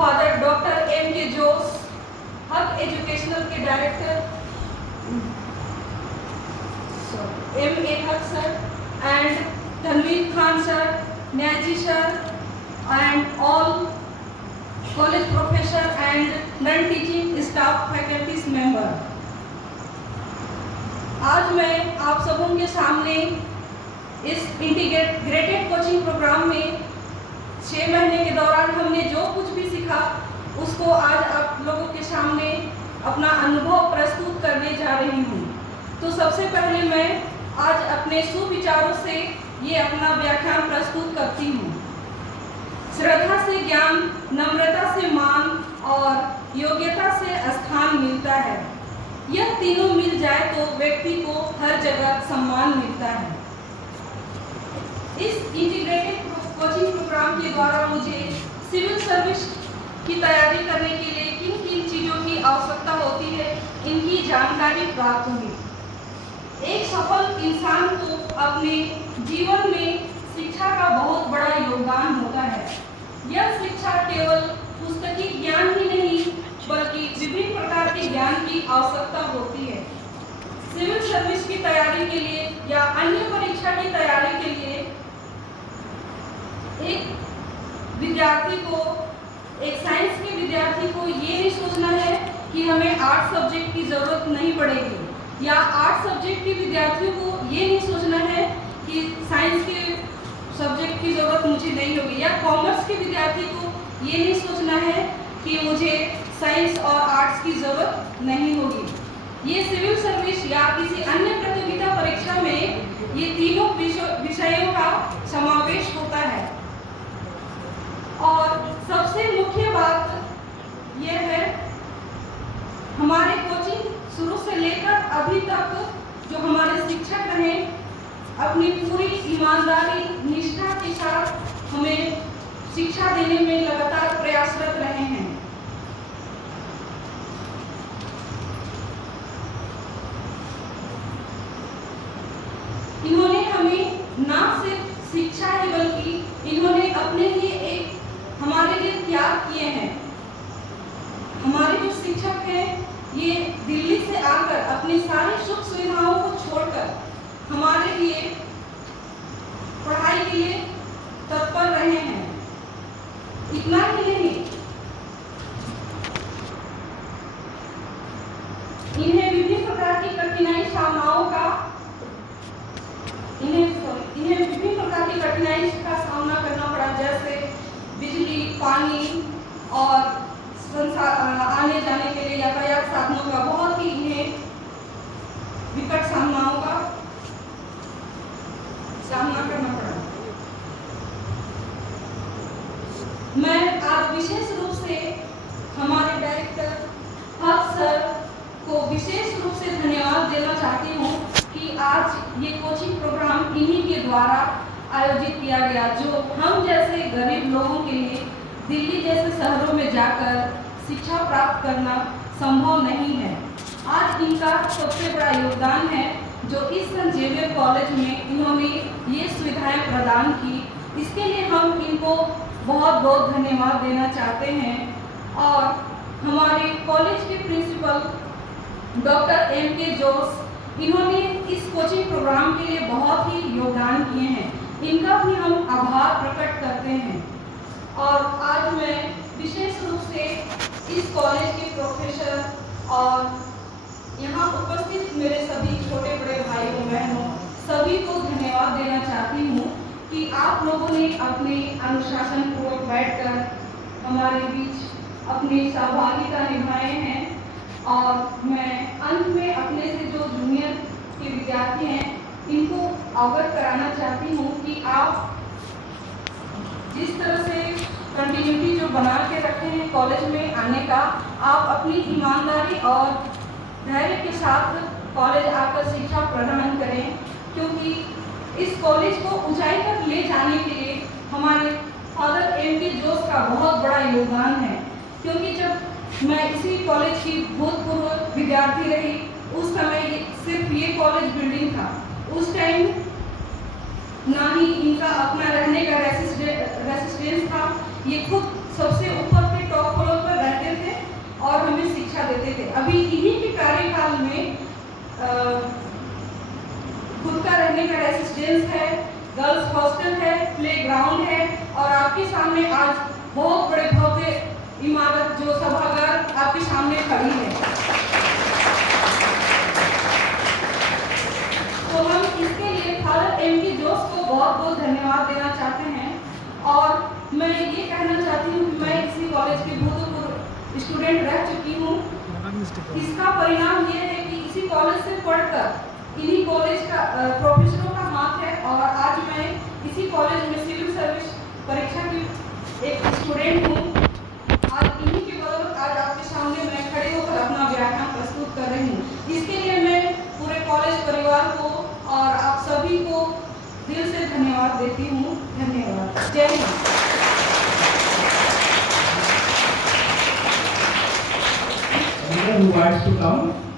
Father doctor M.K. जोस, हक educational के director M.A. हक sir, and Tanveer Khan sir, Nyaji sir, and all college professor and non-teaching staff faculties member। आज मैं आप सबों के सामने इस इंटीग्रेटेड कोचिंग प्रोग्राम में 6 महीने के दौरान हमने जो कुछ भी सीखा उसको आज आप लोगों के सामने अपना अनुभव प्रस्तुत करने जा रही हूँ। तो सबसे पहले मैं आज अपने सुविचारों से ये अपना व्याख्यान प्रस्तुत करती हूँ। श्रद्धा से ज्ञान, नम्रता से मान और योग्यता से स्थान मिलता है। यह तीनों मिल जाए तो व्यक्ति को हर जगह सम्मान मिलता है। इस इंटीग्रेटेड कोचिंग प्रोग्राम के द्वारा मुझे सिविल सर्विस की तैयारी करने के लिए किन किन चीज़ों की आवश्यकता होती है, इनकी जानकारी प्राप्त हुई। एक सफल इंसान को अपने जीवन में शिक्षा का बहुत बड़ा योगदान होता है। यह शिक्षा केवल पुस्तकीय ज्ञान ही नहीं बल्कि विभिन्न प्रकार के ज्ञान की आवश्यकता होती है। सिविल सर्विस की तैयारी के लिए या अन्य परीक्षा की तैयारी के लिए एक विद्यार्थी को, एक साइंस के विद्यार्थी को ये नहीं सोचना है कि हमें 8 सब्जेक्ट की ज़रूरत नहीं पड़ेगी, या 8 सब्जेक्ट के विद्यार्थियों को ये नहीं सोचना है कि साइंस के सब्जेक्ट की ज़रूरत मुझे नहीं होगी, या कॉमर्स के विद्यार्थी को ये नहीं सोचना है कि मुझे साइंस और आर्ट्स की ज़रूरत नहीं होगी। ये सिविल सर्विस या किसी अन्य प्रतियोगिता परीक्षा में ये तीनों विषयों का समावेश होता है। और सबसे मुख्य बात यह है, हमारे कोचिंग शुरू से लेकर अभी तक जो हमारे शिक्षक रहे अपनी पूरी ईमानदारी, निष्ठा के साथ हमें शिक्षा देने में लगातार प्रयासरत रहे हैं। इन्होंने हमें ना सिर्फ शिक्षा है बल्कि इन्होंने अपने लिए एक हमारे लिए त्याग किए हैं। हमारे जो शिक्षक हैं ये दिल्ली से आकर अपनी सारी सुख सुविधाओं को छोड़कर हमारे लिए पढ़ाई के लिए तत्पर रहे हैं। इतना ही नहीं, इन्हें विभिन्न प्रकार की कठिनाई सामनाओं का इन्हें विभिन्न प्रकार की कठिनाई का सामना करना पड़ा, जैसे बिजली, पानी और आने जाने के लिए यातायात साधनों का बहुत ही इन्हें विकट सामनाओं का सामना करना पड़ा। मैं आज विशेष रूप से हमारे डायरेक्टर हक सर को विशेष रूप से धन्यवाद देना चाहती हूँ कि आज ये कोचिंग प्रोग्राम इन्हीं के द्वारा आयोजित किया गया, जो हम जैसे गरीब लोगों के लिए दिल्ली जैसे शहरों में जाकर शिक्षा प्राप्त करना संभव नहीं है। आज इनका सबसे बड़ा योगदान है जो इस सेंट जेवियर कॉलेज में इन्होंने ये सुविधाएं प्रदान की। इसके लिए हम इनको बहुत बहुत धन्यवाद देना चाहते हैं। और हमारे कॉलेज के प्रिंसिपल डॉक्टर M.K. जोस, इन्होंने इस कोचिंग प्रोग्राम के लिए बहुत ही योगदान किए हैं। इनका भी हम आभार प्रकट करते हैं। और आज मैं विशेष रूप से इस कॉलेज के प्रोफेसर और यहाँ उपस्थित मेरे सभी छोटे बड़े भाइयों बहनों सभी को धन्यवाद देना चाहती हूँ कि आप लोगों ने अपने अनुशासन पूर्वक बैठकर हमारे बीच अपनी सहभागिता निभाए हैं। और मैं अंत में अपने से जो जूनियर के विद्यार्थी हैं इनको अवगत कराना चाहती हूँ कि आप जिस तरह से कंटिन्यूटी जो बना के रखे हैं कॉलेज में आने का, आप अपनी ईमानदारी और धैर्य के साथ कॉलेज आकर शिक्षा प्रदान करें, क्योंकि इस कॉलेज को ऊंचाई तक ले जाने के लिए हमारे फादर M.K. जोस का बहुत बड़ा योगदान है। क्योंकि जब मैं इसी कॉलेज की भूतपूर्व विद्यार्थी रही, उस समय सिर्फ ये कॉलेज बिल्डिंग था। उस टाइम ना ही इनका अपना रहने का रेसिडेंस था, ये खुद सबसे ऊपर पे टॉप रेजिडेंस है, गर्ल्स हॉस्टल है, प्लेग्राउंड है और आपके सामने आज बहुत बड़े भव्य इमारत जो सभागार आपके सामने खड़ी है। तो हम इसके लिए भारत एमपी जोश को बहुत बहुत धन्यवाद देना चाहते हैं और मैं ये कहना चाहती हूँ कि मैं इसी कॉलेज की भूतपूर्व स्टूडेंट रह चुकी हूँ। इसका परिणाम ये है कि इसी कॉलेज से पढ़कर इन्हीं कॉलेज का प्रोफेसरों का हाथ है और आज मैं इसी कॉलेज में सिविल सर्विस परीक्षा की एक स्टूडेंट हूँ। आज इन्हीं के बदौलत आज आपके सामने मैं खड़े होकर अपना व्याख्यान प्रस्तुत कर रही हूँ। इसके लिए मैं पूरे कॉलेज परिवार को और आप सभी को दिल से धन्यवाद देती हूँ। धन्यवाद। जय Hind. Who wants to come?